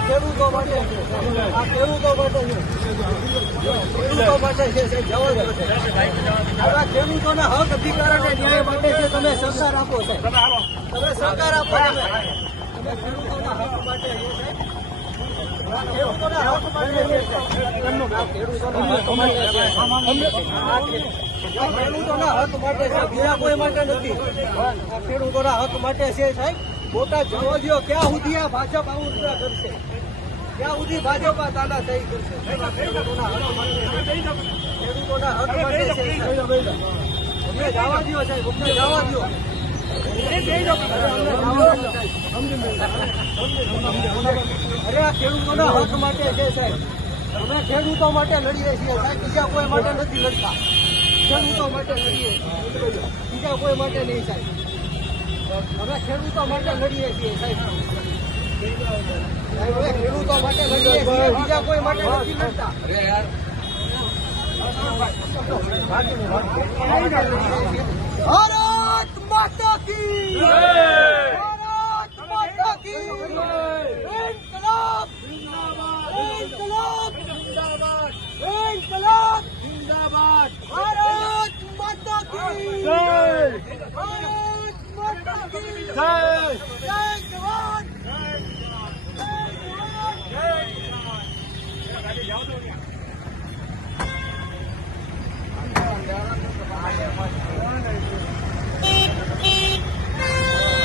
ખેડૂતો માટે છે આ ખેડૂતો માટે છે ખેડૂતો માટે છે ખેડૂતોના હક અધિકાર અને ન્યાય માટે છે તમે સરકાર આપો છે. તમે સરકાર આપો તમે હક માટે છે સાહેબ માટે જવા દો ક્યાં સુધી આ ભાજપ આવું પૂરા કરશે સુધી ભાજપ આ થઈ કરશે ખેડૂતોના હક માટે માટે છે સાહેબ. જવા દો જવા દો અરે આ ખેડૂતોના હક માટે છે સાહેબ અમે ખેડૂતો માટે લડીએ છીએ સાહેબ બીજા કોઈ માટે નથી લડતા ખેડૂતો માટે લડીએ બીજા કોઈ માટે નહીં સાહેબ અમે ખેડૂતો માટે લડીએ છીએ સાહેબ ખેડૂતો માટે લડીએ છીએ બીજા કોઈ માટે નથી લડતા ભારત માતા જય. જય. જવાન.